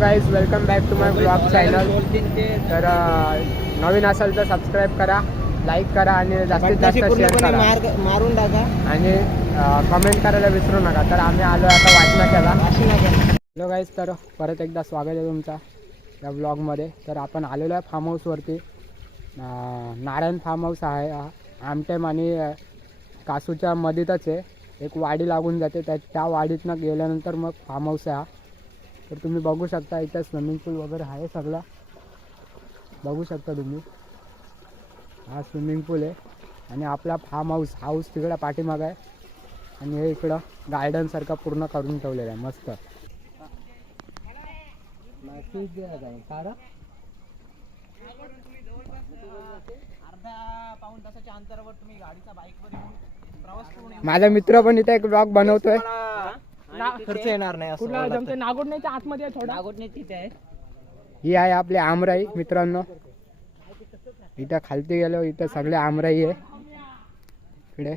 Guys, welcome back to my blog channel. तर नवीन असेल तर सबस्क्राईब करा, लाईक करा आणि जास्तीत जास्त शेअर करा, मारून टाका आणि कमेंट करायला विसरू नका. तर आम्ही आलो आता वाचनाक्याला. हॅलो गाईज, तर परत एकदा स्वागत आहे तुमचा या ब्लॉगमध्ये. तर आपण आलेलो आहे फार्म हाऊसवरती. नारायण फार्म हाऊस आहे. आमटेम आणि कासूच्या मध्येच आहे. एक वाडी लागून जाते, त्या वाडीतनं गेल्यानंतर मग फार्म हाऊस आहे हा. तर तुम्ही बघू शकता, इथं स्विमिंग पूल वगैरे आहे, सगळं बघू शकता तुम्ही. हा स्विमिंग पूल आहे आणि आपला फार्म हाऊस तिकडं पाठीमागं आहे. आणि हे इकडं गार्डनसारखं पूर्ण करून ठेवलेलं आहे मस्त. माझा मित्र पण इथे एक ब्लॉग बनवतोय. खर्च येणार नाही असं. नागोडण्याच्या आतमध्ये थोडा तिथे आहे. ही आहे आपली आमराई मित्रांनो. इथं खालती गेलो, इथं सगळे आमराई आहे. इकडे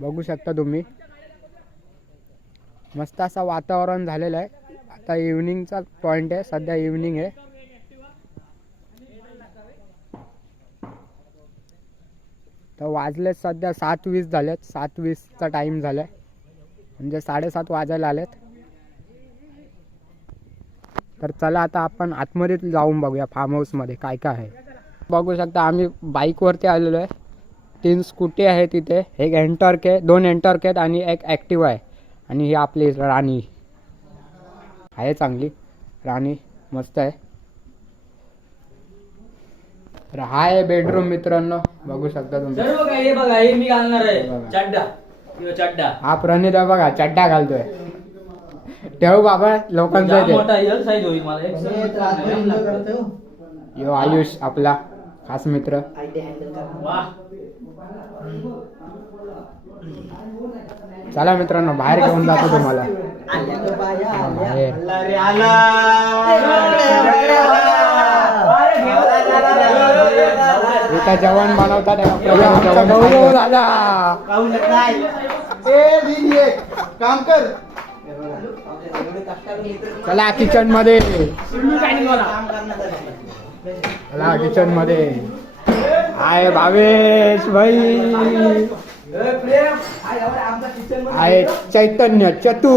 बघू शकता तुम्ही, मस्त असं वातावरण झालेलं आहे. आता इव्हनिंगचा पॉइंट आहे, सध्या इव्हनिंग आहे. तर वाजलेत सध्या 7:20 झालेत. 7:20चा टाइम झालाय, म्हणजे 7:30 वाजायला आलेत. तर चला आता आपण आतमध्ये जाऊन बघूया फार्म हाऊसमध्ये काय काय आहे. बघू शकता आम्ही बाईकवरती आलेलो आहे. 3 स्कूटी आहे तिथे. एक एंटॉर्क आहे, 2 एंटॉर्क आहेत आणि एक ॲक्टिवा आहे. आणि ही आपली राणी आहे, चांगली राणी, मस्त आहे. तर हा आहे बेडरूम मित्रांनो, बघू शकता तुम्ही. हे बघा, हे मी घालणार आहे चड्डा. हा प्रणित आहे बघा, चड्डा घालतोय. ठेव बाबा, लोकांचा यो आयुष आपला खास मित्र. चला मित्रांनो, बाहेर घेऊन जातो तुम्हाला. इथं जेवण बनवतात. काम कर. चला किचन मध्ये, चला किचन मध्ये आहे भावेश भाई, आहे चैतन्य चतू.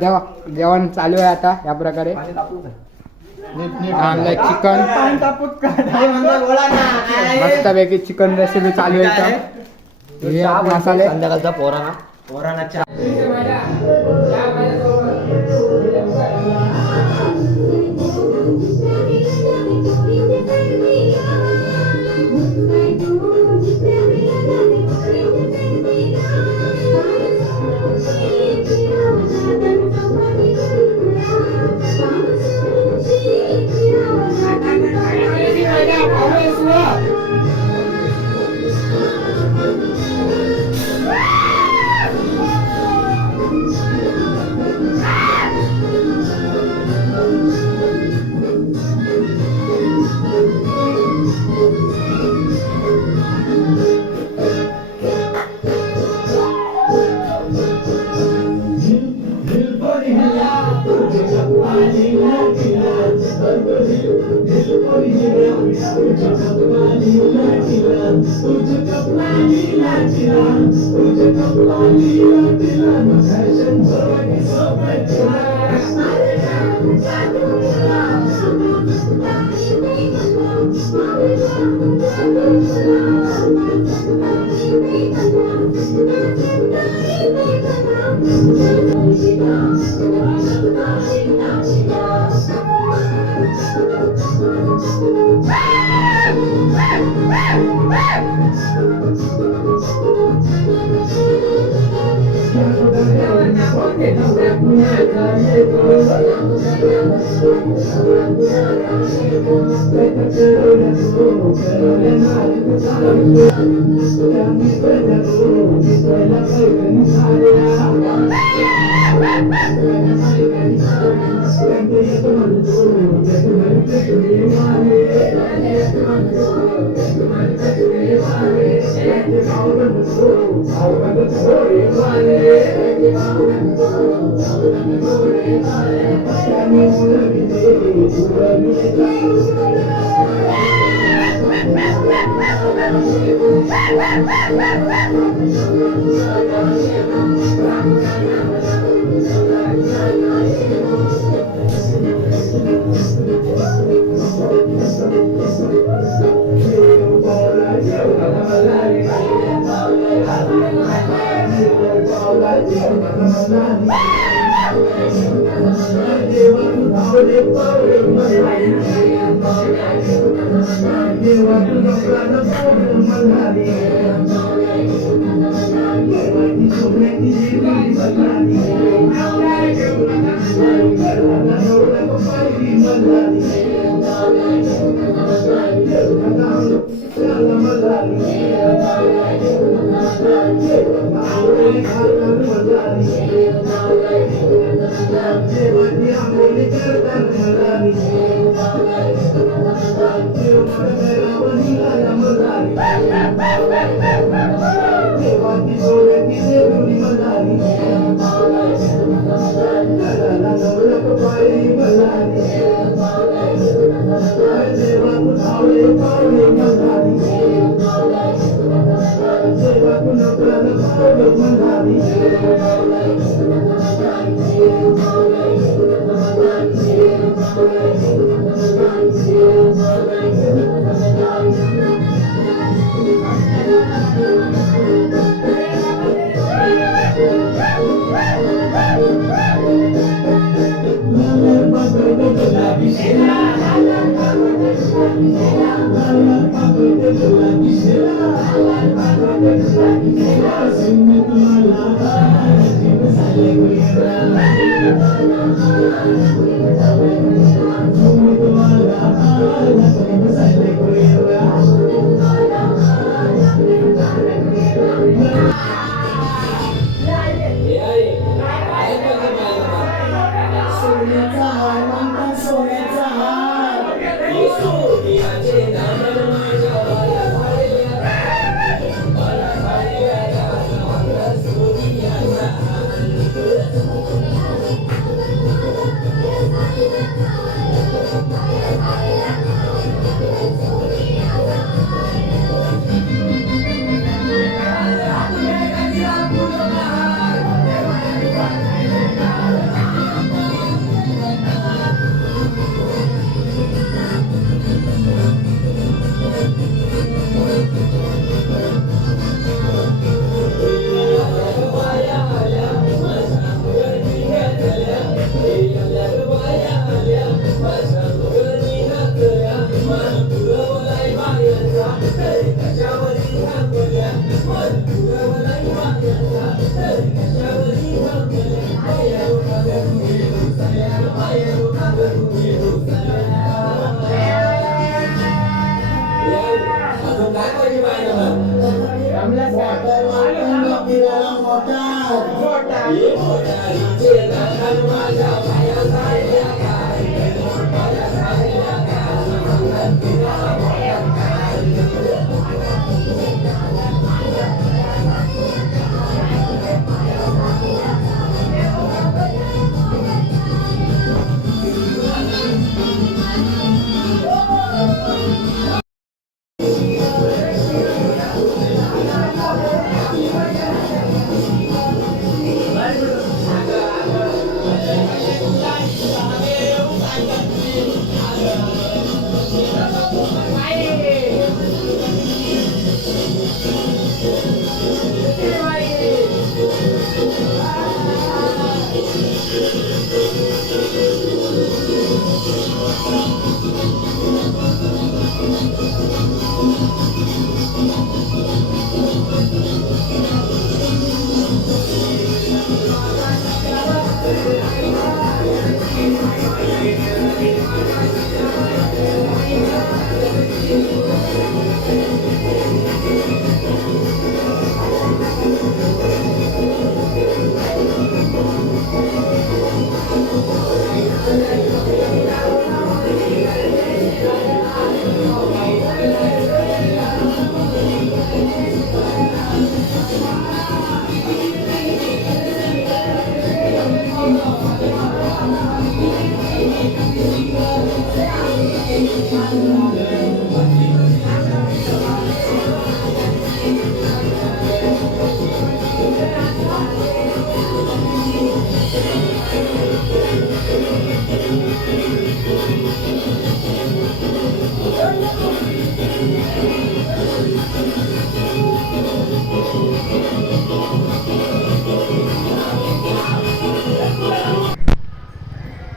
जेवण चालू आहे आता या प्रकारे. आणलंय चिकन, मस्तपैकी चिकन रेसिपी चालू आहे. मसाले संध्याकाळचा पोराना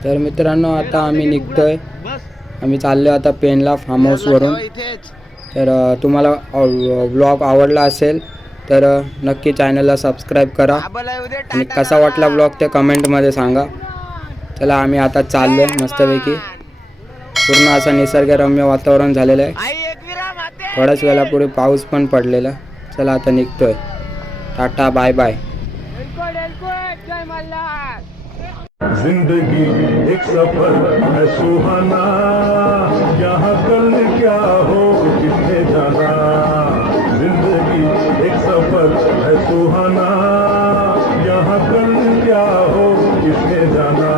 तर मित्रांनो आता आम्ही निघतोय. आम्ही चाललो आता पेनला फार्म हाऊसवरून. तर तुम्हाला व्लॉग आवडला असेल तर नक्की चॅनलला सबस्क्राईब करा आणि कसा वाटला व्लॉग ते कमेंटमध्ये सांगा. चला आम्ही आता चाललो आहे मस्तपैकी. पूर्ण असं निसर्गरम्य वातावरण झालेलं आहे. थोड्याच वेळापूर्वी पाऊस पण पडलेला. चला आता निघतोय. Tata bye bye. जिंदगी एक सफर है सुहाना, यहाँ कल क्या हो किसने जाना। जिंदगी एक सफर है सुहाना, यहाँ कल क्या हो किसने जाना।